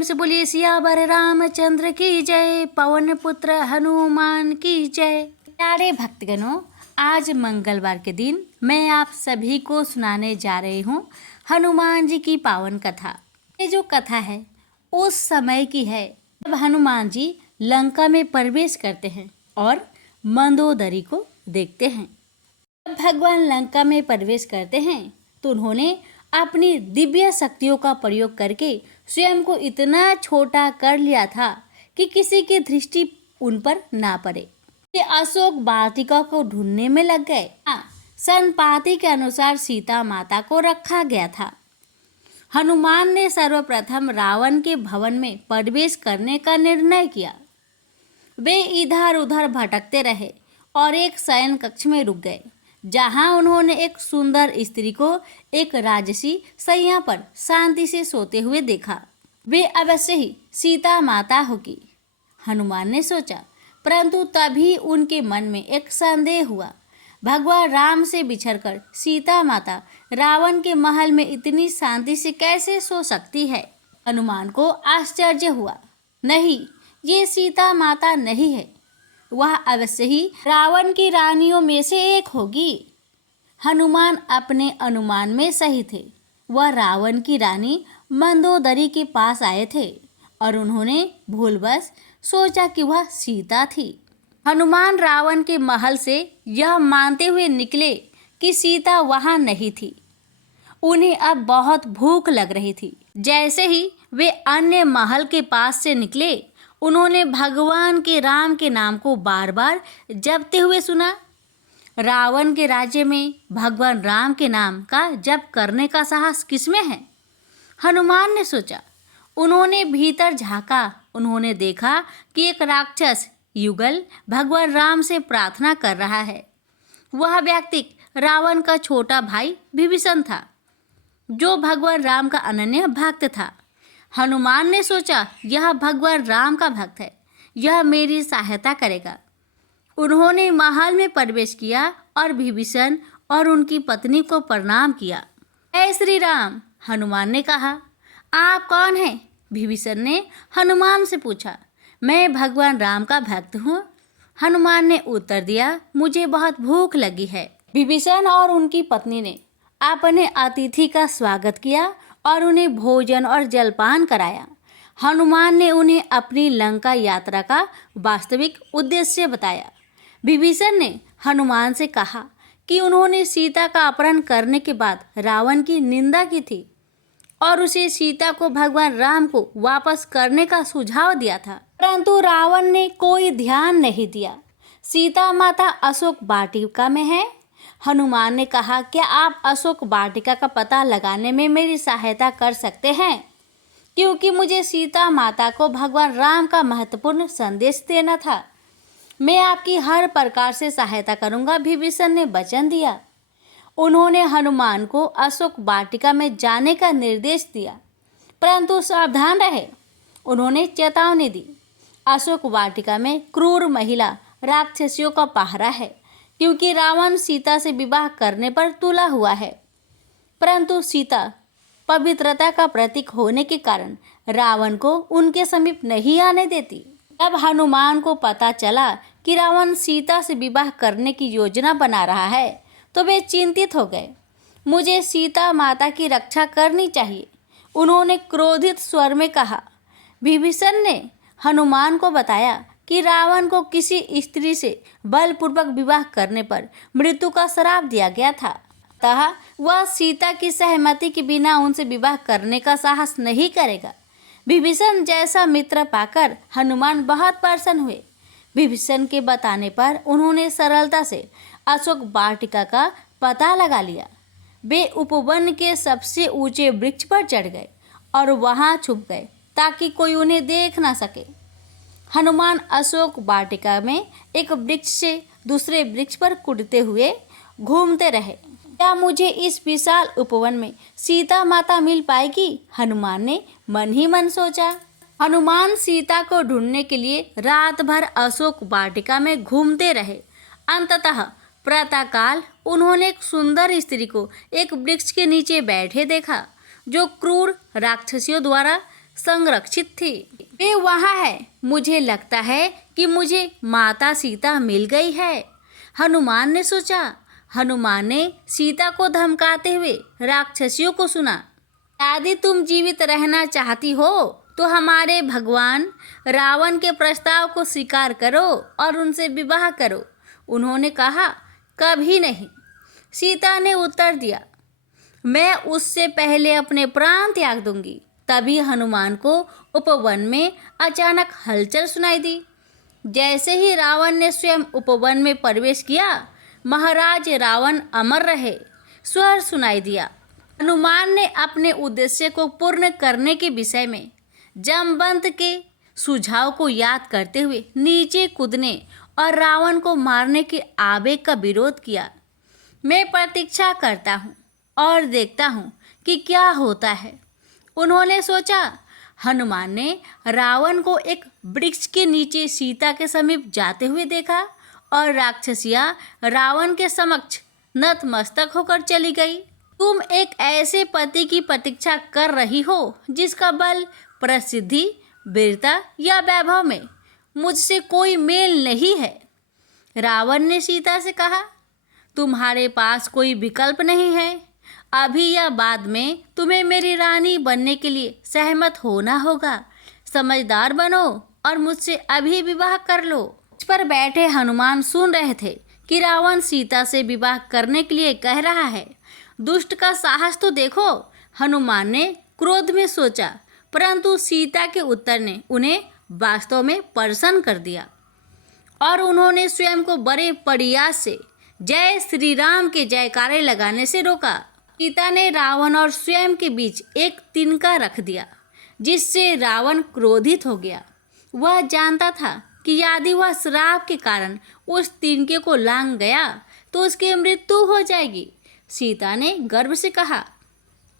प्रेम से बोलिए सियावर रामचंद्र की जय, पवन पुत्र हनुमान की जय। प्यारे भक्तगणों, आज मंगलवार के दिन मैं आप सभी को सुनाने जा रही हूँ हनुमान जी की पावन कथा। ये जो कथा है उस समय की है जब हनुमान जी लंका में प्रवेश करते हैं और मंदोदरी को देखते हैं। जब भगवान लंका में प्रवेश करते हैं तो उन्होंने अपनी दिव्य शक्तियों का प्रयोग करके स्वयं को इतना छोटा कर लिया था कि किसी की दृष्टि उन पर ना पड़े। वे अशोक वाटिका को ढूंढने में लग गए। संपाति के अनुसार सीता माता को रखा गया था। हनुमान ने सर्वप्रथम रावण के भवन में प्रवेश करने का निर्णय किया। वे इधर उधर भटकते रहे और एक शयन कक्ष में रुक गए, जहां उन्होंने एक सुंदर स्त्री को एक राजसी शैया पर शांति से सोते हुए देखा। वे अवश्य ही सीता माता होगी, हनुमान ने सोचा। परंतु तभी उनके मन में एक संदेह हुआ। भगवान राम से बिछड़कर सीता माता रावण के महल में इतनी शांति से कैसे सो सकती है? हनुमान को आश्चर्य हुआ। नहीं, ये सीता माता नहीं है, वह अवश्य ही रावण की रानियों में से एक होगी। हनुमान अपने अनुमान में सही थे। वह रावण की रानी मंदोदरी के पास आए थे और उन्होंने भूलवश सोचा कि वह सीता थी। हनुमान रावण के महल से यह मानते हुए निकले कि सीता वहां नहीं थी। उन्हें अब बहुत भूख लग रही थी। जैसे ही वे अन्य महल के पास से निकले, उन्होंने भगवान के राम के नाम को बार बार जपते हुए सुना। रावण के राज्य में भगवान राम के नाम का जप करने का साहस किसमें है? हनुमान ने सोचा। उन्होंने भीतर झांका। उन्होंने देखा कि एक राक्षस युगल भगवान राम से प्रार्थना कर रहा है। वह व्यक्ति रावण का छोटा भाई विभीषण था, जो भगवान राम का अनन्य भक्त था। हनुमान ने सोचा, यह भगवान राम का भक्त है, यह मेरी सहायता करेगा। उन्होंने महल में प्रवेश किया और विभीषण और उनकी पत्नी को प्रणाम किया। जय श्री राम, हनुमान ने कहा। आप कौन हैं? विभीषण ने हनुमान से पूछा। मैं भगवान राम का भक्त हूँ, हनुमान ने उत्तर दिया। मुझे बहुत भूख लगी है। विभीषण और उनकी पत्नी ने अपने अतिथि का स्वागत किया और उन्हें भोजन और जलपान कराया। हनुमान ने उन्हें अपनी लंका यात्रा का वास्तविक उद्देश्य बताया। विभीषण ने हनुमान से कहा कि उन्होंने सीता का अपहरण करने के बाद रावण की निंदा की थी और उसे सीता को भगवान राम को वापस करने का सुझाव दिया था, परंतु रावण ने कोई ध्यान नहीं दिया। सीता माता अशोक वाटिका में है। हनुमान ने कहा, क्या आप अशोक वाटिका का पता लगाने में मेरी सहायता कर सकते हैं? क्योंकि मुझे सीता माता को भगवान राम का महत्वपूर्ण संदेश देना था। मैं आपकी हर प्रकार से सहायता करूंगा, विभीषण ने वचन दिया। उन्होंने हनुमान को अशोक वाटिका में जाने का निर्देश दिया, परंतु सावधान रहे। उन्होंने चेतावनी दी। अशोक वाटिका में क्रूर महिला राक्षसियों का पहरा है, क्योंकि रावण सीता से विवाह करने पर तुला हुआ है। परंतु सीता पवित्रता का प्रतीक होने के कारण रावण को उनके समीप नहीं आने देती। जब हनुमान को पता चला कि रावण सीता से विवाह करने की योजना बना रहा है, तो वे चिंतित हो गए। मुझे सीता माता की रक्षा करनी चाहिए, उन्होंने क्रोधित स्वर में कहा। विभीषण ने हनुमान को बताया कि रावण को किसी स्त्री से बलपूर्वक विवाह करने पर मृत्यु का श्राप दिया गया था, अतः वह सीता की सहमति के बिना उनसे विवाह करने का साहस नहीं करेगा। विभीषण जैसा मित्र पाकर हनुमान बहुत प्रसन्न हुए। विभीषण के बताने पर उन्होंने सरलता से अशोक वाटिका का पता लगा लिया। वे उपवन के सबसे ऊंचे वृक्ष पर चढ़ गए और वहां छुप गए ताकि कोई उन्हें देख ना सके। हनुमान अशोक वाटिका में एक वृक्ष से दूसरे वृक्ष पर कूदते हुए घूमते रहे। क्या मुझे इस विशाल उपवन में सीता माता मिल पाएगी? हनुमान ने मन ही मन सोचा। हनुमान सीता को ढूंढने के लिए रात भर अशोक वाटिका में घूमते रहे। अंततः प्रातःकाल उन्होंने एक सुंदर स्त्री को एक वृक्ष के नीचे बैठे देखा, जो क्रूर राक्षसियों द्वारा संरक्षित थी। वे वहाँ है। मुझे लगता है कि मुझे माता सीता मिल गई है। हनुमान ने सोचा। हनुमान ने सीता को धमकाते हुए राक्षसियों को सुना। यदि तुम जीवित रहना चाहती हो तो हमारे भगवान रावण के प्रस्ताव को स्वीकार करो और उनसे विवाह करो। उन्होंने कहा, कभी नहीं। सीता ने उत्तर दिया, मैं उससे पहले अपने प्राण त्याग दूंगी। तभी हनुमान को उपवन में अचानक हलचल सुनाई दी। जैसे ही रावण ने स्वयं उपवन में प्रवेश किया, महाराज रावण अमर रहे स्वर सुनाई दिया। हनुमान ने अपने उद्देश्य को पूर्ण करने के विषय में जामवंत के सुझाव को याद करते हुए नीचे कूदने और रावण को मारने के आवेग का विरोध किया। मैं प्रतीक्षा करता हूँ और देखता हूँ कि क्या होता है, उन्होंने सोचा। हनुमान ने रावण को एक वृक्ष के नीचे सीता के समीप जाते हुए देखा और राक्षसियाँ रावण के समक्ष नतमस्तक होकर चली गई। तुम एक ऐसे पति की प्रतीक्षा कर रही हो जिसका बल, प्रसिद्धि, वीरता या वैभव में मुझसे कोई मेल नहीं है। रावण ने सीता से कहा, तुम्हारे पास कोई विकल्प नहीं है। अभी या बाद में तुम्हें मेरी रानी बनने के लिए सहमत होना होगा। समझदार बनो और मुझसे अभी विवाह कर लो। उस पर बैठे हनुमान सुन रहे थे कि रावण सीता से विवाह करने के लिए कह रहा है। दुष्ट का साहस तो देखो, हनुमान ने क्रोध में सोचा, परंतु सीता के उत्तर ने उन्हें वास्तव में प्रसन्न कर दिया और उन्होंने स्वयं को बड़े प्रयास से जय श्री राम के जयकारे लगाने से रोका। सीता ने रावण और स्वयं के बीच एक तिनका रख दिया, जिससे रावण क्रोधित हो गया। वह जानता था कि यदि वह श्राप के कारण उस तिनके को लांघ गया तो उसकी मृत्यु हो जाएगी। सीता ने गर्व से कहा,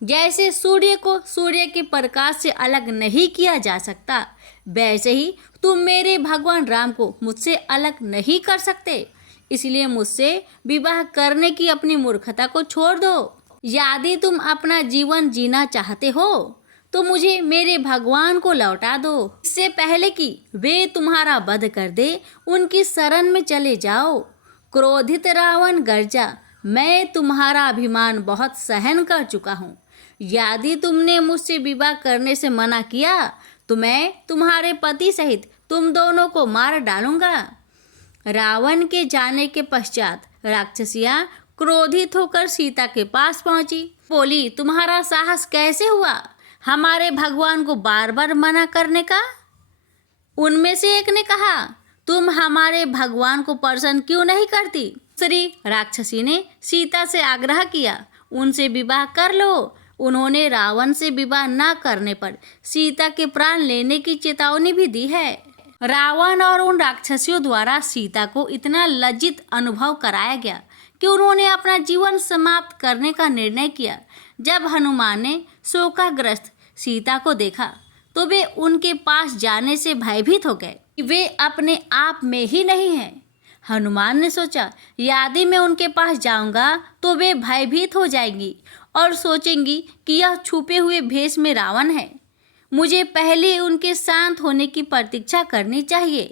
जैसे सूर्य को सूर्य के प्रकाश से अलग नहीं किया जा सकता, वैसे ही तुम मेरे भगवान राम को मुझसे अलग नहीं कर सकते। इसलिए मुझसे विवाह करने की अपनी मूर्खता को छोड़ दो। यदि तुम अपना जीवन जीना चाहते हो तो मुझे मेरे भगवान को लौटा दो। इससे पहले कि वे तुम्हारा वध कर दे, उनकी शरण में चले जाओ। क्रोधित रावण गर्जा, मैं तुम्हारा अभिमान बहुत सहन कर चुका हूँ। यदि तुमने मुझसे विवाह करने से मना किया तो मैं तुम्हारे पति सहित तुम दोनों को मार डालूंगा। रावण के जाने के पश्चात राक्षसियाँ क्रोधित होकर सीता के पास पहुंची। बोली, तुम्हारा साहस कैसे हुआ हमारे भगवान को बार बार मना करने का? उनमें से एक ने कहा, तुम हमारे भगवान को प्रसन्न क्यों नहीं करती? दूसरी राक्षसी ने सीता से आग्रह किया, उनसे विवाह कर लो। उन्होंने रावण से विवाह न करने पर सीता के प्राण लेने की चेतावनी भी दी है। रावण और उन राक्षसियों द्वारा सीता को इतना लज्जित अनुभव कराया गया कि उन्होंने अपना जीवन समाप्त करने का निर्णय किया। जब हनुमान ने शोकाग्रस्त सीता को देखा तो वे उनके पास जाने से भयभीत हो गए कि वे अपने आप में ही नहीं हैं। हनुमान ने सोचा, यदि मैं उनके पास जाऊंगा तो वे भयभीत हो जाएंगी और सोचेंगी कि यह छुपे हुए भेष में रावण है। मुझे पहले उनके शांत होने की प्रतीक्षा करनी चाहिए।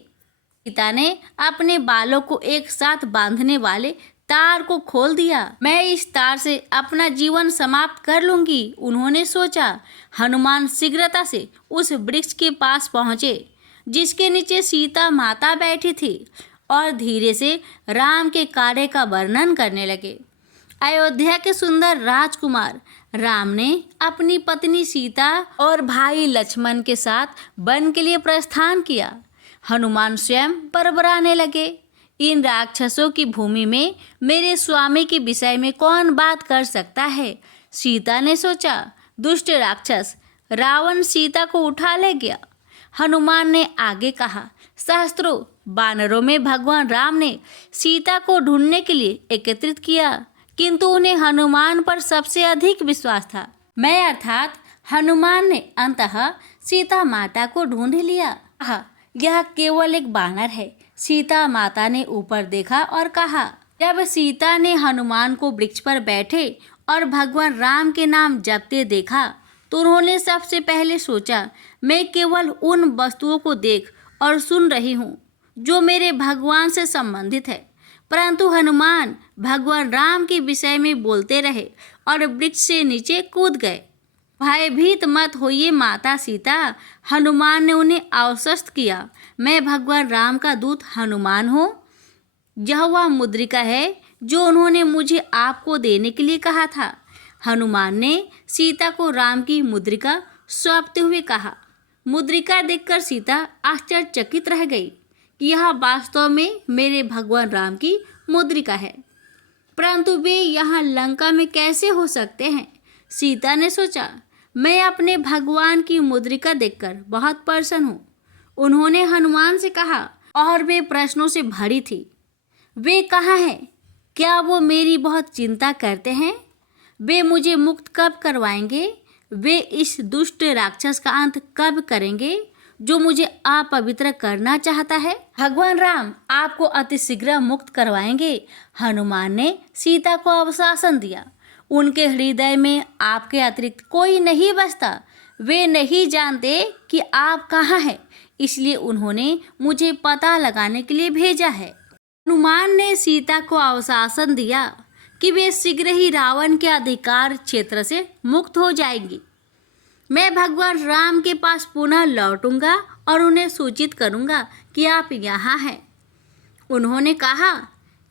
सीता ने अपने बालों को एक साथ बांधने वाले तार को खोल दिया। मैं इस तार से अपना जीवन समाप्त कर लूंगी, उन्होंने सोचा। हनुमान शीघ्रता से उस वृक्ष के पास पहुँचे जिसके नीचे सीता माता बैठी थी और धीरे से राम के कार्य का वर्णन करने लगे। अयोध्या के सुंदर राजकुमार राम ने अपनी पत्नी सीता और भाई लक्ष्मण के साथ वन के लिए प्रस्थान किया। हनुमान स्वयं बड़बड़ाने लगे, इन राक्षसों की भूमि में मेरे स्वामी के विषय में कौन बात कर सकता है? सीता ने सोचा, दुष्ट राक्षस रावण सीता को उठा ले गया। हनुमान ने आगे कहा, सहस्त्रों वानरों में भगवान राम ने सीता को ढूंढने के लिए एकत्रित किया, किंतु उन्हें हनुमान पर सबसे अधिक विश्वास था। मैं अर्थात हनुमान ने अंततः सीता माता को ढूंढ लिया। यह केवल एक बानर है। सीता माता ने ऊपर देखा और कहा। जब सीता ने हनुमान को वृक्ष पर बैठे और भगवान राम के नाम जपते देखा तो उन्होंने सबसे पहले सोचा, मैं केवल उन वस्तुओं को देख और सुन रही हूँ जो मेरे भगवान से संबंधित है। परंतु हनुमान भगवान राम के विषय में बोलते रहे और वृक्ष से नीचे कूद गए। भयभीत मत होइए माता सीता, हनुमान ने उन्हें आश्वस्त किया। मैं भगवान राम का दूत हनुमान हूँ। यह वह मुद्रिका है जो उन्होंने मुझे आपको देने के लिए कहा था। हनुमान ने सीता को राम की मुद्रिका सौंपते हुए कहा। मुद्रिका देखकर सीता आश्चर्यचकित रह गई कि यह वास्तव में मेरे भगवान राम की मुद्रिका है, परंतु वे यहाँ लंका में कैसे हो सकते हैं? सीता ने सोचा, मैं अपने भगवान की मुद्रिका देखकर बहुत प्रसन्न हूँ। उन्होंने हनुमान से कहा और वे प्रश्नों से भरी थी। वे कहाँ हैं? क्या वो मेरी बहुत चिंता करते हैं? वे मुझे मुक्त कब करवाएंगे? वे इस दुष्ट राक्षस का अंत कब करेंगे जो मुझे अपवित्र करना चाहता है? भगवान राम आपको अतिशीघ्र मुक्त करवाएंगे। हनुमान ने सीता को आश्वासन दिया। उनके हृदय में आपके अतिरिक्त कोई नहीं बसता। वे नहीं जानते कि आप कहाँ हैं, इसलिए उन्होंने मुझे पता लगाने के लिए भेजा है। हनुमान ने सीता को आश्वासन दिया कि वे शीघ्र ही रावण के अधिकार क्षेत्र से मुक्त हो जाएंगी। मैं भगवान राम के पास पुनः लौटूंगा और उन्हें सूचित करूंगा कि आप यहाँ हैं। उन्होंने कहा,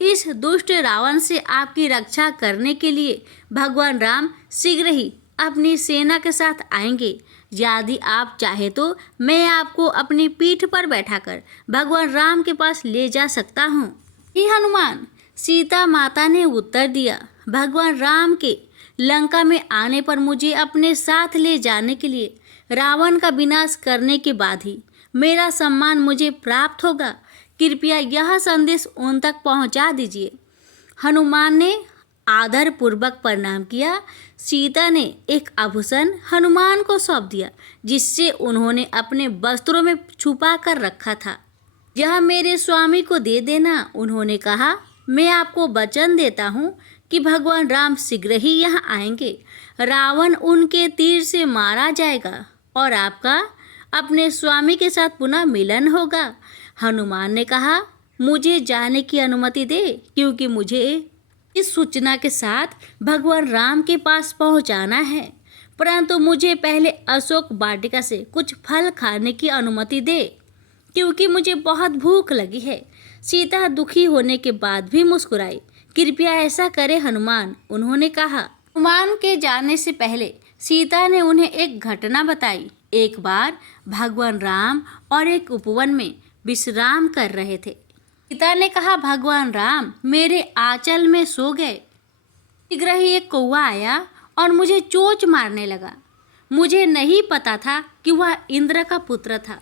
इस दुष्ट रावण से आपकी रक्षा करने के लिए भगवान राम शीघ्र ही अपनी सेना के साथ आएंगे। यदि आप चाहे तो मैं आपको अपनी पीठ पर बैठाकर भगवान राम के पास ले जा सकता हूँ। हे हनुमान, सीता माता ने उत्तर दिया, भगवान राम के लंका में आने पर मुझे अपने साथ ले जाने के लिए रावण का विनाश करने के बाद ही मेरा सम्मान मुझे प्राप्त होगा। कृपया यह संदेश उन तक पहुंचा दीजिए। हनुमान ने आदर पूर्वक प्रणाम किया। सीता ने एक आभूषण हनुमान को सौंप दिया, जिससे उन्होंने अपने वस्त्रों में छुपा कर रखा था। यह मेरे स्वामी को दे देना। उन्होंने कहा, मैं आपको वचन देता हूँ कि भगवान राम शीघ्र ही यहाँ आएंगे। रावण उनके तीर से मारा जाएगा और आपका अपने स्वामी के साथ पुनः मिलन होगा। हनुमान ने कहा, मुझे जाने की अनुमति दे, क्योंकि मुझे इस सूचना के साथ भगवान राम के पास पहुंचाना है। परंतु मुझे पहले अशोक वाटिका से कुछ फल खाने की अनुमति दे, क्योंकि मुझे बहुत भूख लगी है। सीता दुखी होने के बाद भी मुस्कुराई। कृपया ऐसा करें हनुमान, उन्होंने कहा। हनुमान के जाने से पहले सीता ने उन्हें एक घटना बताई। एक बार भगवान राम और एक उपवन में विश्राम कर रहे थे। सीता ने कहा, भगवान राम मेरे आंचल में सो गए। शीघ्र ही एक कौवा आया और मुझे चोंच मारने लगा। मुझे नहीं पता था कि वह इंद्र का पुत्र था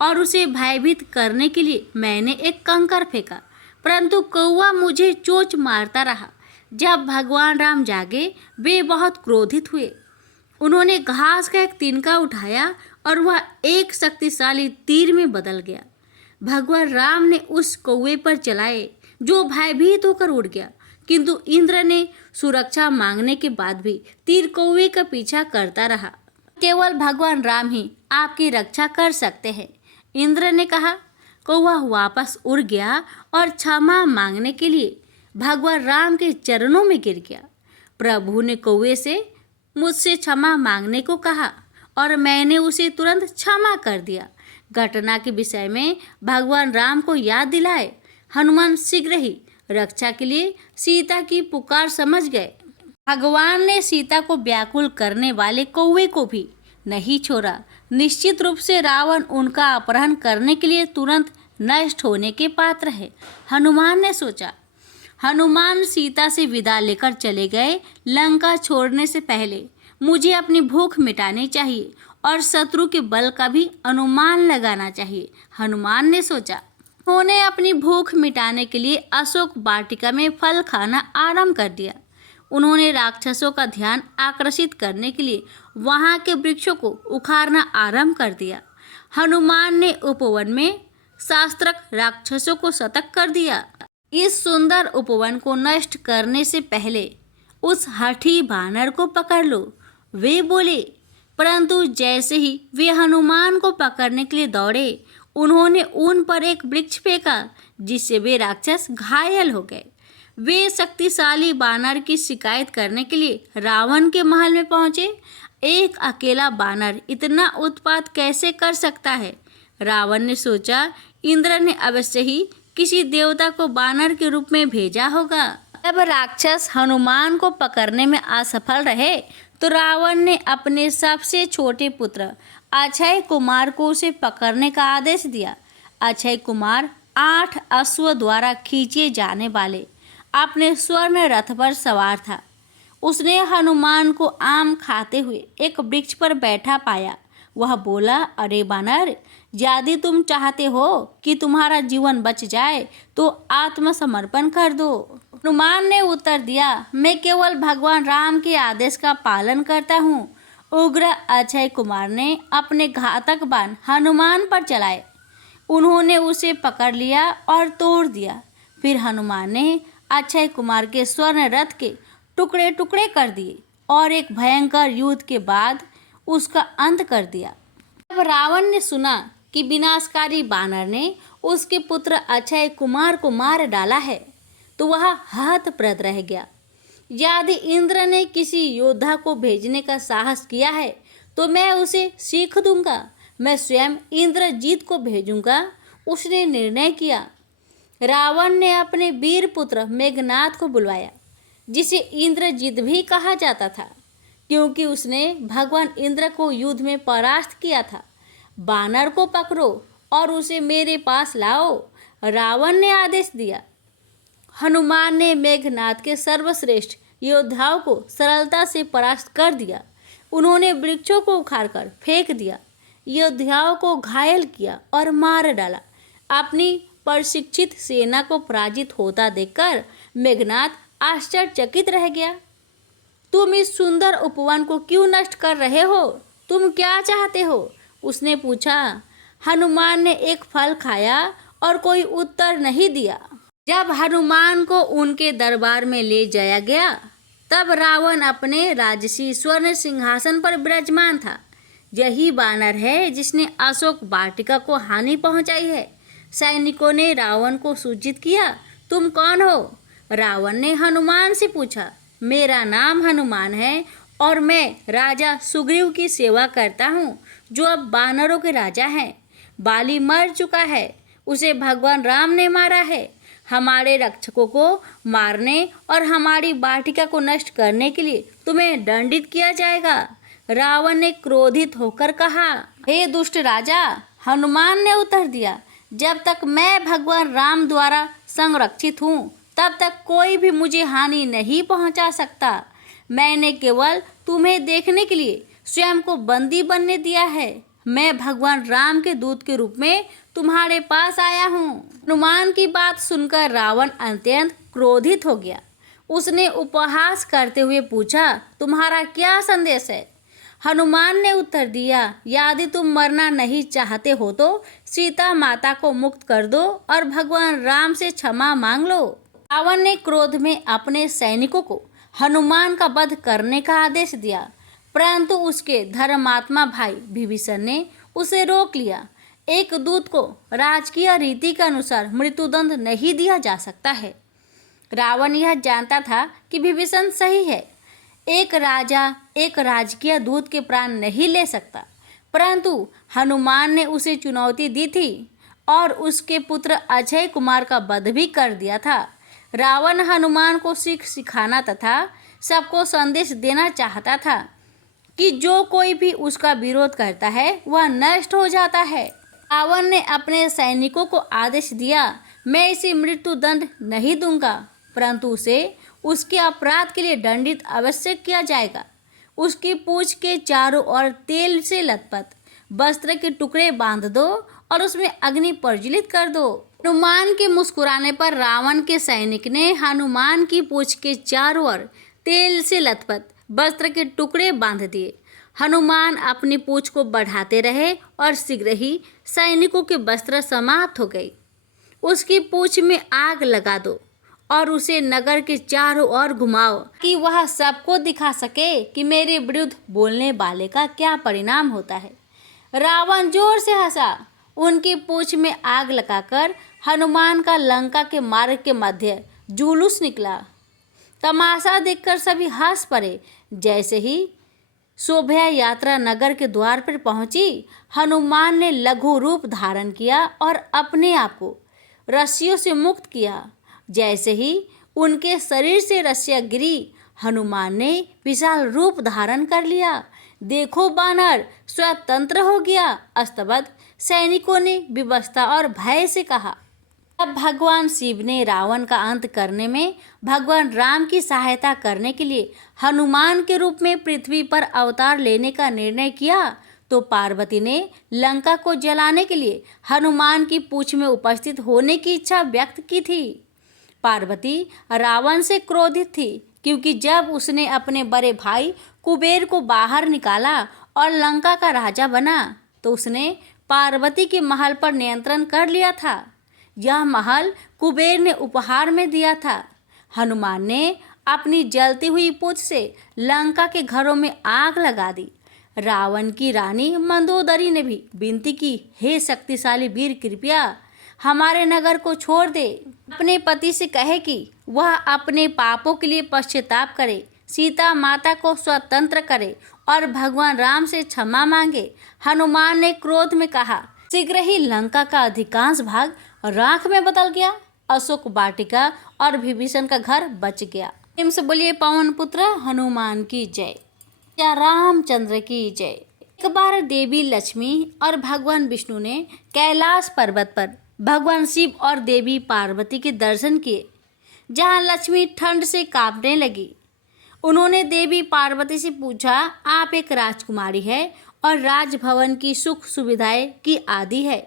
और उसे भयभीत करने के लिए मैंने एक कंकर फेंका, परंतु कौवा मुझे चोंच मारता रहा। जब भगवान राम जागे, वे बहुत क्रोधित हुए। उन्होंने घास का एक तिनका उठाया और वह एक शक्तिशाली तीर में बदल गया। भगवान राम ने उस कौवे पर चलाए, जो भयभीत होकर उड़ गया, किंतु इंद्र ने सुरक्षा मांगने के बाद भी तीर कौवे का पीछा करता रहा। केवल भगवान राम ही आपकी रक्षा कर सकते हैं। इंद्र ने कहा। कौवा वापस उड़ गया और क्षमा मांगने के लिए भगवान राम के चरणों में गिर गया। प्रभु ने कौवे से मुझसे क्षमा मांगने को कहा और मैंने उसे तुरंत क्षमा कर दिया। घटना के विषय में भगवान राम को याद दिलाए। हनुमान शीघ्र ही रक्षा के लिए सीता की पुकार समझ गए। भगवान ने सीता को व्याकुल करने वाले कौवे को भी नहीं छोड़ा। निश्चित रूप से रावण उनका अपहरण करने के लिए तुरंत नष्ट होने के पात्र है, हनुमान ने सोचा। हनुमान सीता से विदा लेकर चले गए। लंका छोड़ने से पहले मुझे अपनी भूख मिटानी चाहिए और शत्रु के बल का भी अनुमान लगाना चाहिए, हनुमान ने सोचा। उन्होंने अपनी भूख मिटाने के लिए अशोक वाटिका में फल खाना आरंभ कर दिया। उन्होंने राक्षसों का ध्यान आकर्षित करने के लिए वहां के वृक्षों को उखाड़ना आरंभ कर दिया। हनुमान ने उपवन में शास्त्रक राक्षसों को सतर्क कर दिया। इस सुंदर उपवन को नष्ट करने से पहले उस हठी बानर को पकड़ लो, वे बोले। परंतु जैसे ही वे हनुमान को पकड़ने के लिए दौड़े, उन्होंने उन पर एक वृक्ष फेंका, जिससे वे राक्षस घायल हो गए। वे शक्तिशाली बानर की शिकायत करने के लिए रावण के महल में पहुंचे। एक अकेला बानर इतना उत्पात कैसे कर सकता है? रावण ने सोचा, इंद्र ने अवश्य ही किसी देवता को बानर के रूप में भेजा होगा। जब राक्षस हनुमान को पकड़ने में असफल रहे, तो रावण ने अपने सबसे छोटे पुत्र अक्षय कुमार को उसे पकड़ने का आदेश दिया। अक्षय कुमार 8 अश्व द्वारा खींचे जाने वाले अपने स्वर्ण रथ पर सवार था। उसने हनुमान को आम खाते हुए एक वृक्ष पर बैठा पाया। वह बोला, अरे बानर, यदि तुम चाहते हो कि तुम्हारा जीवन बच जाए तो आत्मसमर्पण कर दो। हनुमान ने उत्तर दिया, मैं केवल भगवान राम के आदेश का पालन करता हूँ। उग्र अक्षय कुमार ने अपने घातक बाण हनुमान पर चलाए। उन्होंने उसे पकड़ लिया और तोड़ दिया। फिर हनुमान ने अक्षय कुमार के स्वर्ण रथ के टुकड़े टुकड़े कर दिए और एक भयंकर युद्ध के बाद उसका अंत कर दिया। जब रावण ने सुना कि विनाशकारी बानर ने उसके पुत्र अक्षय कुमार को मार डाला है, तो वह हतप्रभ रह गया। यदि इंद्र ने किसी योद्धा को भेजने का साहस किया है, तो मैं उसे सीख दूंगा। मैं स्वयं इंद्रजीत को भेजूंगा, उसने निर्णय किया। रावण ने अपने वीर पुत्र मेघनाद को बुलवाया, जिसे इंद्रजीत भी कहा जाता था, क्योंकि उसने भगवान इंद्र को युद्ध में परास्त किया था। बानर को पकड़ो और उसे मेरे पास लाओ, रावण ने आदेश दिया। हनुमान ने मेघनाद के सर्वश्रेष्ठ योद्धाओं को सरलता से परास्त कर दिया। उन्होंने वृक्षों को उखाड़कर फेंक दिया, योद्धाओं को घायल किया और मार डाला। अपनी प्रशिक्षित सेना को पराजित होता देखकर मेघनाद आश्चर्यचकित रह गया। तुम इस सुंदर उपवन को क्यों नष्ट कर रहे हो? तुम क्या चाहते हो? उसने पूछा। हनुमान ने एक फल खाया और कोई उत्तर नहीं दिया। जब हनुमान को उनके दरबार में ले जाया गया, तब रावण अपने राजसी स्वर्ण सिंहासन पर विराजमान था। यही बानर है जिसने अशोक वाटिका को हानि पहुंचाई है। सैनिकों ने रावण को सूचित किया, तुम कौन हो? रावण ने हनुमान से पूछा, मेरा नाम हनुमान है और मैं राजा सुग्रीव की सेवा करता हूँ, जो अब बानरों के राजा हैं। बाली मर चुका है, उसे भगवान राम ने मारा है। हमारे रक्षकों को मारने और हमारी वाटिका को नष्ट करने के लिए तुम्हें दंडित किया जाएगा। रावण ने क्रोधित होकर कहा, हे दुष्ट राजा। हनुमान ने उत्तर दिया, जब तक मैं भगवान राम द्वारा संरक्षित हूँ, तब तक कोई भी मुझे हानि नहीं पहुँचा सकता। मैंने केवल तुम्हें देखने के लिए स्वयं को बंदी बनने दिया है। मैं भगवान राम के दूत के रूप में तुम्हारे पास आया हूँ। हनुमान की बात सुनकर रावण अत्यंत क्रोधित हो गया। उसने उपहास करते हुए पूछा, तुम्हारा क्या संदेश है? हनुमान ने उत्तर दिया, यदि तुम मरना नहीं चाहते हो तो सीता माता को मुक्त कर दो और भगवान राम से क्षमा मांग लो। रावण ने क्रोध में अपने सैनिकों को हनुमान का वध करने का आदेश दिया, परंतु उसके धर्मात्मा भाई विभीषण ने उसे रोक लिया। एक दूत को राजकीय रीति के अनुसार मृत्युदंड नहीं दिया जा सकता है। रावण यह जानता था कि विभीषण सही है। एक राजा एक राजकीय दूत के प्राण नहीं ले सकता, परंतु हनुमान ने उसे चुनौती दी थी और उसके पुत्र अक्षय कुमार का वध भी कर दिया था। रावण हनुमान को सीख सिखाना तथा सबको संदेश देना चाहता था कि जो कोई भी उसका विरोध करता है वह नष्ट हो जाता है। रावण ने अपने सैनिकों को आदेश दिया, मैं इसे मृत्यु दंड नहीं दूंगा, परंतु उसे उसके अपराध के लिए दंडित अवश्य किया जाएगा। उसकी पूंछ के चारों ओर तेल से लथपथ वस्त्र के टुकड़े बांध दो और उसमें अग्नि प्रज्वलित कर दो। हनुमान के मुस्कुराने पर रावण के सैनिक ने हनुमान की पूंछ के चारों ओर तेल से लथपथ वस्त्र के टुकड़े बांध दिए। हनुमान अपनी पूंछ को बढ़ाते रहे और शीघ्र ही सैनिकों के वस्त्र समाप्त हो गई। उसकी पूंछ में आग लगा दो और उसे नगर के चारों ओर घुमाओ कि वह सबको दिखा सके कि मेरे विरुद्ध बोलने वाले का क्या परिणाम होता है। रावण जोर से हंसा। उनकी पूंछ में आग लगाकर हनुमान का लंका के मार्ग के मध्य जुलूस निकला। तमाशा देखकर सभी हंस पड़े। जैसे ही शोभा यात्रा नगर के द्वार पर पहुंची, हनुमान ने लघु रूप धारण किया और अपने आप को रस्सियों से मुक्त किया। जैसे ही उनके शरीर से रस्सियां गिरी, हनुमान ने विशाल रूप धारण कर लिया। देखो बानर स्वतंत्र हो गया। अस्तबद्ध सैनिकों ने विवशता और भय से कहा। अब भगवान शिव ने रावण का अंत करने में भगवान राम की सहायता करने के लिए हनुमान के रूप में पृथ्वी पर अवतार लेने का निर्णय किया, तो पार्वती ने लंका को जलाने के लिए हनुमान की पूंछ में उपस्थित होने की इच्छा व्यक्त की थी। पार्वती रावण से क्रोधित थी, क्योंकि जब उसने अपने बड़े भाई कुबेर को बाहर निकाला और लंका का राजा बना, तो उसने पार्वती के महल पर नियंत्रण कर लिया था। यह महल कुबेर ने उपहार में दिया था। हनुमान ने अपनी जलती हुई पूंछ से लंका के घरों में आग लगा दी। रावण की रानी मंदोदरी ने भी विनती की, हे शक्तिशाली वीर, कृपया हमारे नगर को छोड़ दे। अपने पति से कहे कि वह अपने पापों के लिए पश्चाताप करे, सीता माता को स्वतंत्र करे और भगवान राम से क्षमा मांगे। हनुमान ने क्रोध में कहा। शीघ्र ही लंका का अधिकांश भाग राख में बदल गया। अशोक वाटिका और विभीषण का घर बच गया। प्रेम से बोलिए पवन पुत्र हनुमान की जय, या रामचंद्र की जय। एक बार देवी लक्ष्मी और भगवान विष्णु ने कैलाश पर्वत पर भगवान शिव और देवी पार्वती के दर्शन किए, जहां लक्ष्मी ठंड से कांपने लगी। उन्होंने देवी पार्वती से पूछा, आप एक राजकुमारी है और राजभवन की सुख सुविधाएं की आदि है,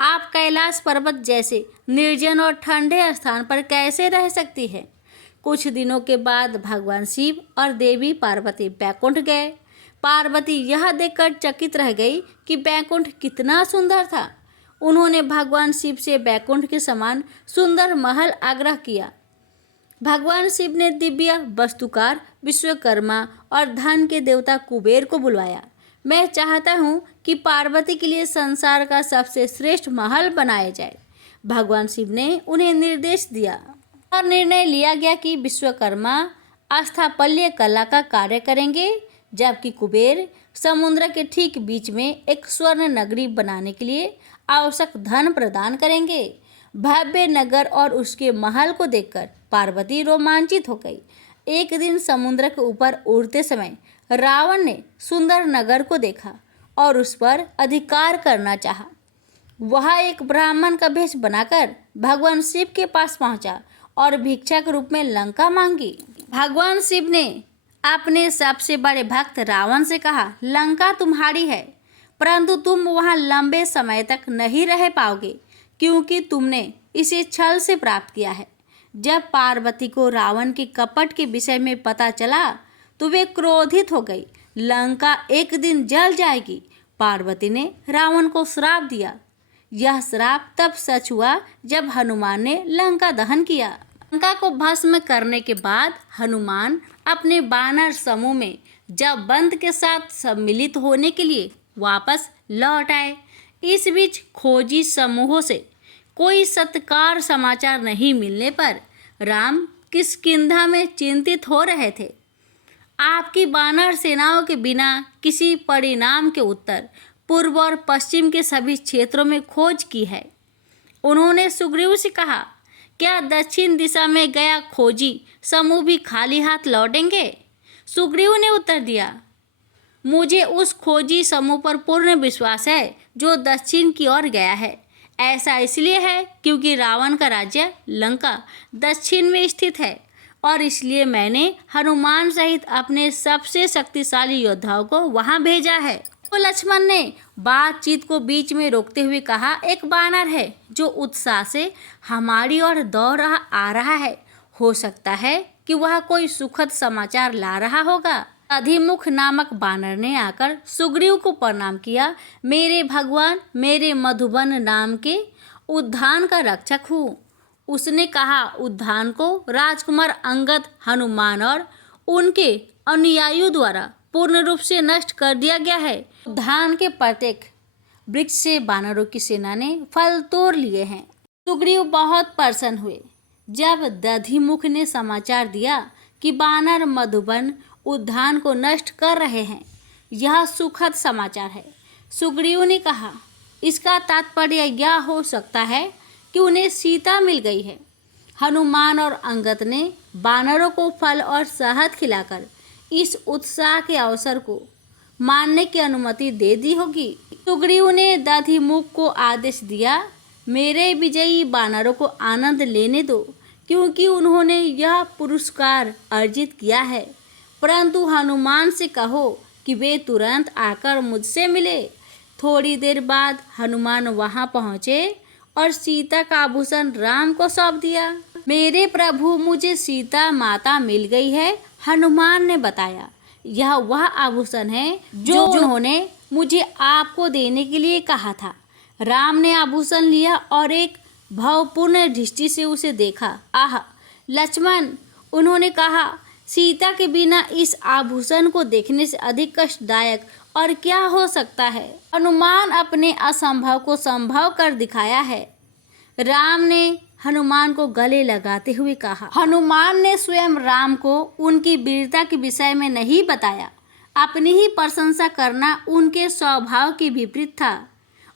आप कैलाश पर्वत जैसे निर्जन और ठंडे स्थान पर कैसे रह सकती है। कुछ दिनों के बाद भगवान शिव और देवी पार्वती बैकुंठ गए। पार्वती यह देखकर चकित रह गई कि बैकुंठ कितना सुंदर था। उन्होंने भगवान शिव से बैकुंठ के समान सुंदर महल आग्रह किया। भगवान शिव ने दिव्य वस्तुकार विश्वकर्मा और धन के देवता कुबेर को बुलवाया। मैं चाहता हूँ कि पार्वती के लिए संसार का सबसे श्रेष्ठ महल बनाया जाए। भगवान शिव ने उन्हें निर्देश दिया और निर्णय लिया गया कि विश्वकर्मा स्थापत्य कला का कार्य करेंगे, जबकि कुबेर समुद्र के ठीक बीच में एक स्वर्ण नगरी बनाने के लिए आवश्यक धन प्रदान करेंगे। भव्य नगर और उसके महल को देखकर पार्वती रोमांचित हो गई। एक दिन समुद्र के ऊपर उड़ते समय रावण ने सुंदर नगर को देखा और उस पर अधिकार करना चाहा। वह एक ब्राह्मण का वेश बनाकर भगवान शिव के पास पहुंचा और भिक्षा के रूप में लंका मांगी। भगवान शिव ने अपने सबसे बड़े भक्त रावण से कहा, लंका तुम्हारी है, परंतु तुम वहां लंबे समय तक नहीं रह पाओगे, क्योंकि तुमने इसे छल से प्राप्त किया है। जब पार्वती को रावण के कपट के विषय में पता चला, तो वे क्रोधित हो गई। लंका एक दिन जल जाएगी। पार्वती ने रावण को श्राप दिया। यह श्राप तब सच हुआ जब हनुमान ने लंका दहन किया। लंका को भस्म करने के बाद हनुमान अपने वानर समूह में जांबवंत के साथ सम्मिलित होने के लिए वापस लौट आए। इस बीच खोजी समूहों से कोई सत्कार समाचार नहीं मिलने पर राम किष्किंधा में चिंतित हो रहे थे। आपकी वानर सेनाओं के बिना किसी परिणाम के उत्तर, पूर्व और पश्चिम के सभी क्षेत्रों में खोज की है। उन्होंने सुग्रीव से कहा, क्या दक्षिण दिशा में गया खोजी समूह भी खाली हाथ लौटेंगे? सुग्रीव ने उत्तर दिया, मुझे उस खोजी समूह पर पूर्ण विश्वास है जो दक्षिण की ओर गया है। ऐसा इसलिए है क्योंकि रावण का राज्य लंका दक्षिण में स्थित है और इसलिए मैंने हनुमान सहित अपने सबसे शक्तिशाली योद्धाओं को वहां भेजा है। तो लक्ष्मण ने बातचीत को बीच में रोकते हुए कहा, एक वानर है जो उत्साह से हमारी ओर दौड़ आ रहा है। हो सकता है कि वह कोई सुखद समाचार ला रहा होगा। अधिमुख नामक वानर ने आकर सुग्रीव को प्रणाम किया। मेरे भगवान, मेरे मधुबन नाम के उद्यान का रक्षक हूँ। उसने कहा, उद्यान को राजकुमार अंगद, हनुमान और उनके अनुयायियों द्वारा पूर्ण रूप से नष्ट कर दिया गया है। उद्यान के प्रत्येक वृक्ष से वानरों की सेना ने फल तोड़ लिए हैं। सुग्रीव बहुत प्रसन्न हुए जब दधिमुख ने समाचार दिया कि वानर मधुबन उद्यान को नष्ट कर रहे हैं। यह सुखद समाचार है। सुग्रीव ने कहा, इसका तात्पर्य यह हो सकता है कि उन्हें सीता मिल गई है। हनुमान और अंगद ने वानरों को फल और शहद खिलाकर इस उत्साह के अवसर को मानने की अनुमति दे दी होगी। सुग्रीव ने दधिमुख को आदेश दिया, मेरे विजयी वानरों को आनंद लेने दो, क्योंकि उन्होंने यह पुरस्कार अर्जित किया है। परंतु हनुमान से कहो कि वे तुरंत आकर मुझसे मिले। थोड़ी देर बाद हनुमान वहां पहुंचे और सीता का आभूषण राम को सौंप दिया। मेरे प्रभु, मुझे सीता माता मिल गई है, हनुमान ने बताया। यह वह आभूषण है जो उन्होंने मुझे आपको देने के लिए कहा था। राम ने आभूषण लिया और एक भावपूर्ण दृष्टि से उसे देखा। आह लक्ष्मण, उन्होंने कहा, सीता के बिना इस आभूषण को देखने से अधिक कष्टदायक और क्या हो सकता है। हनुमान अपने असंभव को संभव कर दिखाया है। राम ने हनुमान को गले लगाते हुए कहा। हनुमान ने स्वयं राम को उनकी वीरता के विषय में नहीं बताया। अपनी ही प्रशंसा करना उनके स्वभाव के विपरीत था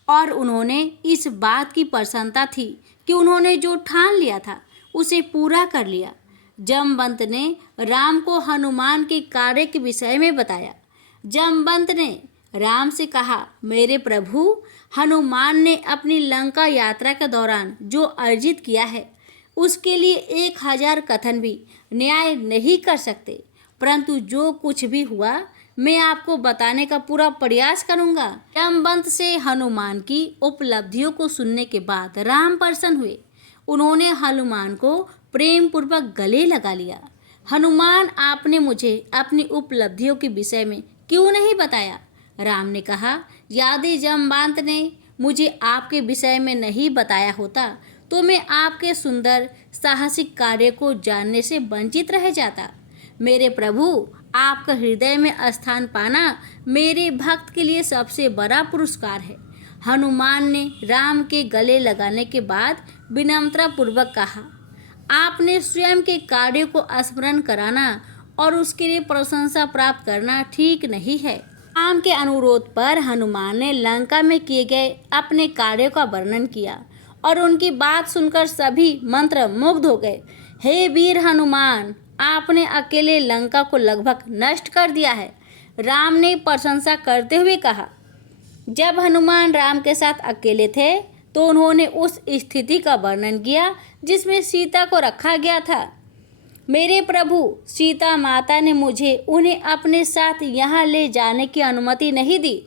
और उन्होंने इस बात की प्रसन्नता थी कि उन्होंने जो ठान लिया था उसे पूरा कर लिया। जमवंत ने राम को हनुमान के कार्य के विषय में बताया। जमवंत ने राम से कहा, मेरे प्रभु, हनुमान ने अपनी लंका यात्रा के दौरान जो अर्जित किया है उसके लिए 1000 कथन भी न्याय नहीं कर सकते, परंतु जो कुछ भी हुआ मैं आपको बताने का पूरा प्रयास करूंगा। जमवंत से हनुमान की उपलब्धियों को सुनने के बाद राम प्रसन्न हुए। उन्होंने हनुमान को प्रेम पूर्वक गले लगा लिया। हनुमान, आपने मुझे अपनी उपलब्धियों के विषय में क्यों नहीं बताया? राम ने कहा, यदि जमवंत ने मुझे आपके विषय में नहीं बताया होता तो मैं आपके सुंदर साहसिक कार्य को जानने से वंचित रह जाता। मेरे प्रभु, आपका हृदय में स्थान पाना मेरे भक्त के लिए सबसे बड़ा पुरस्कार है। हनुमान ने राम के गले लगाने के बाद विनम्रता पूर्वक कहा, आपने स्वयं के कार्य को स्मरण कराना और उसके लिए प्रशंसा प्राप्त करना ठीक नहीं है। राम के अनुरोध पर हनुमान ने लंका में किए गए अपने कार्यों का वर्णन किया और उनकी बात सुनकर सभी मंत्र मुग्ध हो गए। हे वीर हनुमान, आपने अकेले लंका को लगभग नष्ट कर दिया है। राम ने प्रशंसा करते हुए कहा। जब हनुमान राम के साथ अकेले थे तो उन्होंने उस स्थिति का वर्णन किया जिसमें सीता को रखा गया था। मेरे प्रभु, सीता माता ने मुझे उन्हें अपने साथ यहाँ ले जाने की अनुमति नहीं दी।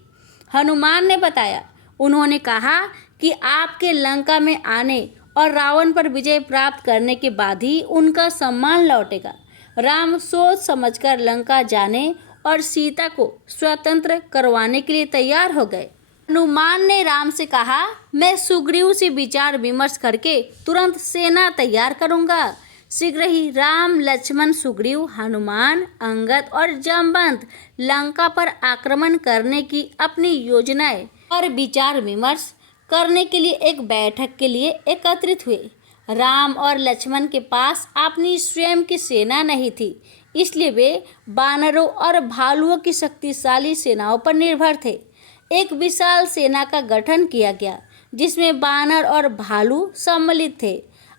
हनुमान ने बताया। उन्होंने कहा कि आपके लंका में आने और रावण पर विजय प्राप्त करने के बाद ही उनका सम्मान लौटेगा। राम सोच समझकर लंका जाने और सीता को स्वतंत्र करवाने के लिए तैयार हो गए। हनुमान ने राम से कहा, मैं सुग्रीव से विचार विमर्श करके तुरंत सेना तैयार करूंगा। शीघ्र ही राम, लक्ष्मण, सुग्रीव, हनुमान, अंगद और जमवंत लंका पर आक्रमण करने की अपनी योजनाएं और विचार विमर्श करने के लिए एक बैठक के लिए एकत्रित हुए। राम और लक्ष्मण के पास अपनी स्वयं की सेना नहीं थी, इसलिए वे वानरों और भालुओं की शक्तिशाली सेनाओं पर निर्भर थे। एक विशाल सेना का गठन किया गया जिसमें वानर और भालू सम्मिलित थे।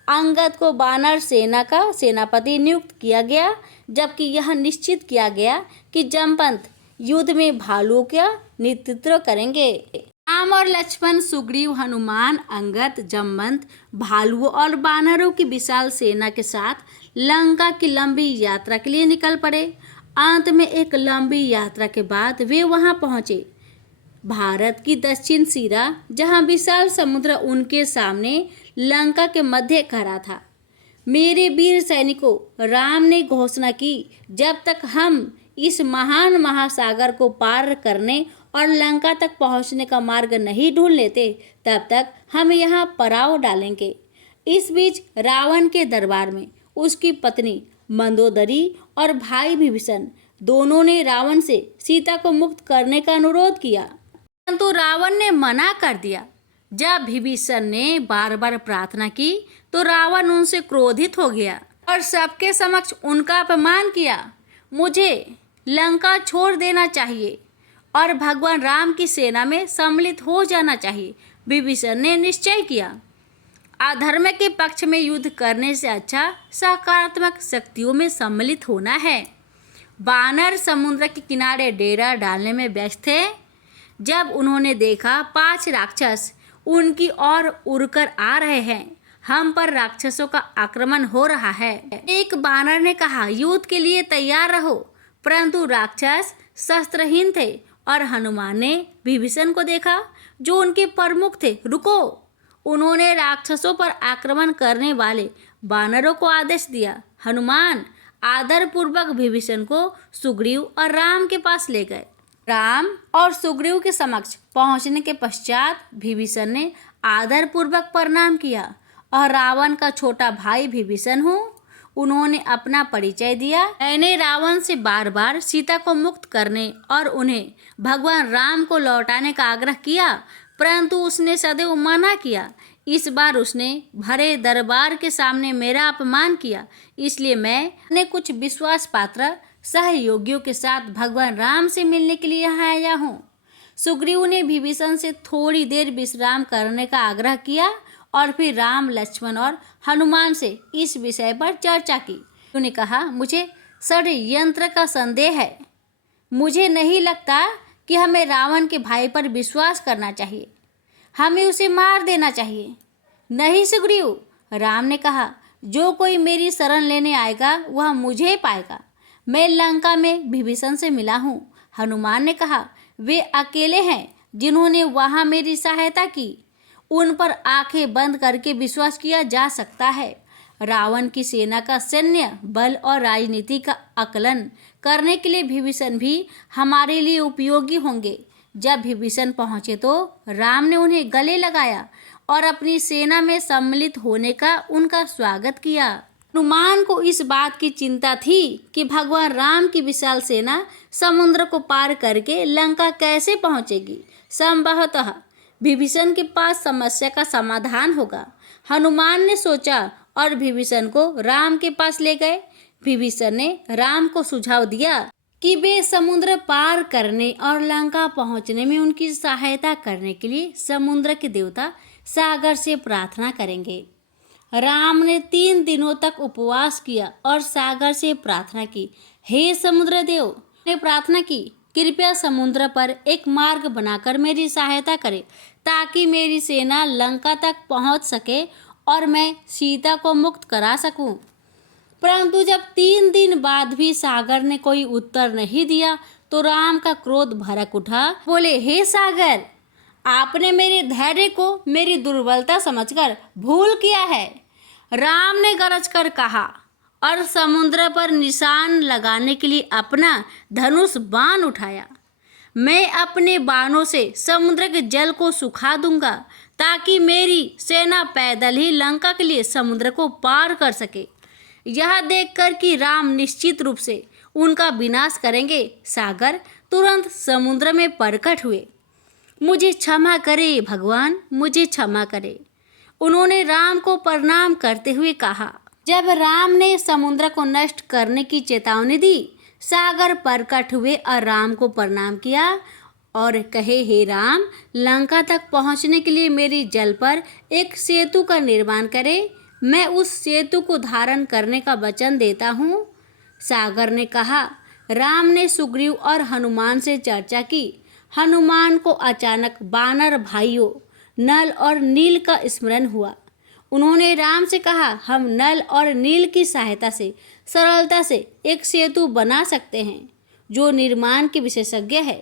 अंगद को वानर सेना का सेनापति नियुक्त किया गया, जबकि यह निश्चित किया गया कि जमवंत युद्ध में भालुओं का नेतृत्व करेंगे। राम और लक्ष्मण, सुग्रीव, हनुमान, अंगद, जमवंत भालुओं और वानरों की विशाल सेना के साथ लंका की लंबी यात्रा के लिए निकल पड़े। अंत में एक लंबी यात्रा के बाद वे वहां पहुंचे। भारत की दक्षिण सिरा, जहां विशाल समुद्र उनके सामने लंका के मध्य खड़ा था। मेरे वीर सैनिकों, राम ने घोषणा की, जब तक हम इस महान महासागर को पार करने और लंका तक पहुंचने का मार्ग नहीं ढूंढ लेते, तब तक हम यहाँ पड़ाव डालेंगे। इस बीच रावण के दरबार में उसकी पत्नी मंदोदरी और भाई विभीषण दोनों ने रावण से सीता को मुक्त करने का अनुरोध किया, परंतु रावण ने मना कर दिया। जब विभीषण ने बार बार प्रार्थना की तो रावण उनसे क्रोधित हो गया और सबके समक्ष उनका अपमान किया। मुझे लंका छोड़ देना चाहिए और भगवान राम की सेना में सम्मिलित हो जाना चाहिए, विभीषण ने निश्चय किया। अधर्म के पक्ष में युद्ध करने से अच्छा सकारात्मक शक्तियों में सम्मिलित होना है। वानर समुद्र के किनारे डेरा डालने में व्यस्त थे। जब उन्होंने देखा 5 राक्षस उनकी ओर उड़कर आ रहे हैं, हम पर राक्षसों का आक्रमण हो रहा है। एक वानर ने कहा, युद्ध के लिए तैयार रहो, परंतु राक्षस शस्त्रहीन थे और हनुमान ने विभीषण को देखा जो उनके प्रमुख थे। रुको! उन्होंने राक्षसों पर आक्रमण करने वाले वानरों को आदेश दिया। हनुमान आदर पूर्वक विभीषण को सुग्रीव और राम के पास ले गए। राम और सुग्रीव के समक्ष पहुंचने के पश्चात विभीषण ने आदर पूर्वक प्रणाम किया और रावण का छोटा भाई विभीषण हूँ। उन्होंने अपना परिचय दिया। मैंने रावण से बार बार सीता को मुक्त करने और उन्हें भगवान राम को लौटाने का आग्रह किया, परंतु उसने सदैव मना किया। इस बार उसने भरे दरबार के सामने मेरा अपमान किया, इसलिए मैं अपने कुछ विश्वास पात्र सहयोगियों के साथ भगवान राम से मिलने के लिए यहाँ आया हूँ। सुग्रीव ने विभीषण से थोड़ी देर विश्राम करने का आग्रह किया और फिर राम, लक्ष्मण और हनुमान से इस विषय पर चर्चा की। उन्होंने कहा, मुझे षड्यंत्र का संदेह है। मुझे नहीं लगता कि हमें रावण के भाई पर विश्वास करना चाहिए, हमें उसे मार देना चाहिए। नहीं सुग्रीव, राम ने कहा, जो कोई मेरी शरण लेने आएगा वह मुझे पाएगा। मैं लंका में विभीषण से मिला हूँ। हनुमान ने कहा, वे अकेले हैं जिन्होंने वहाँ मेरी सहायता की। उन पर आंखें बंद करके विश्वास किया जा सकता है। रावण की सेना का सैन्य बल और राजनीति का आकलन करने के लिए विभीषण भी हमारे लिए उपयोगी होंगे। जब विभीषण पहुंचे तो राम ने उन्हें गले लगाया और अपनी सेना में सम्मिलित होने का उनका स्वागत किया। हनुमान को इस बात की चिंता थी कि भगवान राम की विशाल सेना समुद्र को पार करके लंका कैसे पहुंचेगी। संभवतः विभीषण के पास समस्या का समाधान होगा। हनुमान ने सोचा और विभीषण को राम के पास ले गए। विभीषण ने राम को सुझाव दिया कि वे समुद्र पार करने और लंका पहुंचने में उनकी सहायता करने के लिए समुद्र के देवता सागर से प्रार्थना करेंगे। राम ने 3 दिनों तक उपवास किया और सागर से प्रार्थना की, हे समुद्र देव, ने प्रार्थना की, कृपया समुद्र पर एक मार्ग बनाकर मेरी सहायता करें ताकि मेरी सेना लंका तक पहुंच सके और मैं सीता को मुक्त करा सकूं। परंतु जब 3 दिन बाद भी सागर ने कोई उत्तर नहीं दिया तो राम का क्रोध भड़क उठा। बोले, हे सागर, आपने मेरे धैर्य को मेरी दुर्बलता समझकर भूल किया है। राम ने गरज कर कहा और समुद्र पर निशान लगाने के लिए अपना धनुष बाण उठाया। मैं अपने बाणों से समुद्र के जल को सुखा दूंगा ताकि मेरी सेना पैदल ही लंका के लिए समुद्र को पार कर सके। यह देखकर कि राम निश्चित रूप से उनका विनाश करेंगे, सागर तुरंत समुद्र में प्रकट हुए। मुझे क्षमा करे भगवान, मुझे क्षमा करे, उन्होंने राम को प्रणाम करते हुए कहा। जब राम ने समुद्र को नष्ट करने की चेतावनी दी, सागर प्रकट हुए और राम को प्रणाम किया और कहे, हे राम, लंका तक पहुंचने के लिए मेरी जल पर एक सेतु का निर्माण करें। मैं उस सेतु को धारण करने का वचन देता हूँ। सागर ने कहा। राम ने सुग्रीव और हनुमान से चर्चा की। हनुमान को अचानक वानर भाइयों नल और नील का स्मरण हुआ। उन्होंने राम से कहा, हम नल और नील की सहायता से सरलता से एक सेतु बना सकते हैं जो निर्माण के विशेषज्ञ है,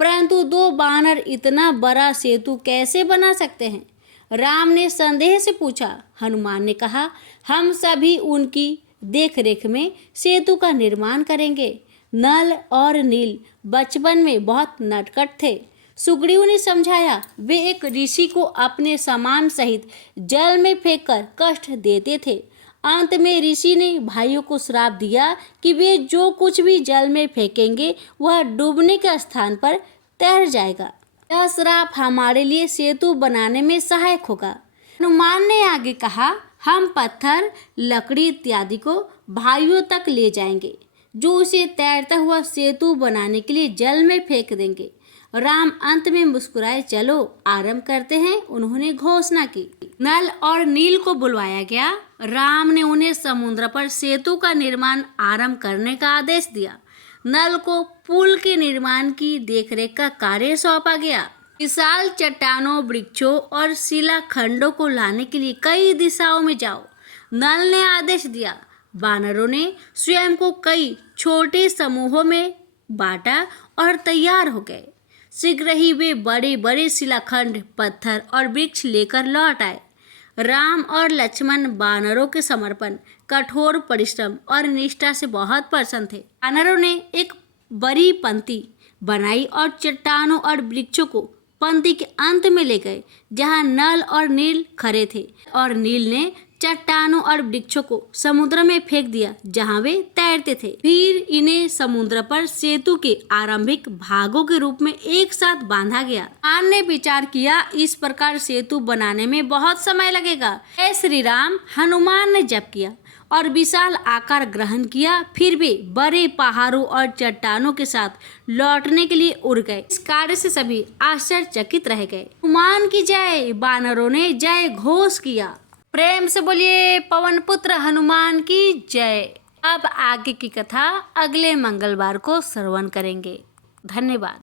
परंतु 2 वानर इतना बड़ा सेतु कैसे बना सकते हैं? राम ने संदेह से पूछा। हनुमान ने कहा, हम सभी उनकी देखरेख में सेतु का निर्माण करेंगे। नल और नील बचपन में बहुत नटखट थे। सुग्रीव ने समझाया। वे एक ऋषि को अपने सामान सहित जल में फेंककर कष्ट देते थे। अंत में ऋषि ने भाइयों को श्राप दिया कि वे जो कुछ भी जल में फेंकेंगे वह डूबने के स्थान पर तैर जाएगा। यह श्राप हमारे लिए सेतु बनाने में सहायक होगा। हनुमान ने आगे कहा, हम पत्थर, लकड़ी इत्यादि को भाइयों तक ले जाएंगे, जो उसे तैरता हुआ सेतु बनाने के लिए जल में फेंक देंगे। राम अंत में मुस्कुराए। चलो आरंभ करते हैं, उन्होंने घोषणा की। नल और नील को बुलवाया गया। राम ने उन्हें समुद्र पर सेतु का निर्माण आरंभ करने का आदेश दिया। नल को पुल के निर्माण की देखरेख का कार्य सौंपा गया। विशाल चट्टानों, वृक्षों और शिलाखंडों को लाने के लिए कई दिशाओं में जाओ। नल ने आदेश दिया। वानरों ने स्वयं को कई छोटे समूहों में बांटा और तैयार हो गए। शीघ्र ही वे बड़े बड़े शिलाखंड, पत्थर और वृक्ष लेकर लौट आए। राम और लक्ष्मण वानरों के समर्पण, कठोर परिश्रम और निष्ठा से बहुत प्रसन्न थे। वानरों ने एक बड़ी पंक्ति बनाई और चट्टानों और वृक्षों को पंक्ति के अंत में ले गए, जहां नल और नील खड़े थे, और नील ने चट्टानों और वृक्षों को समुद्र में फेंक दिया, जहां वे तैरते थे। फिर इन्हें समुद्र पर सेतु के आरंभिक भागों के रूप में एक साथ बांधा गया। हनुमान ने विचार किया, इस प्रकार सेतु बनाने में बहुत समय लगेगा। हे श्री राम, हनुमान ने जप किया और विशाल आकार ग्रहण किया। फिर वे बड़े पहाड़ों और चट्टानों के साथ लौटने के लिए उड़ गए। इस कार्य से सभी आश्चर्यचकित रह गए। हनुमान की जय। वानरों ने जय घोष किया। प्रेम से बोलिए पवन पुत्र हनुमान की जय। अब आगे की कथा अगले मंगलवार को श्रवण करेंगे। धन्यवाद।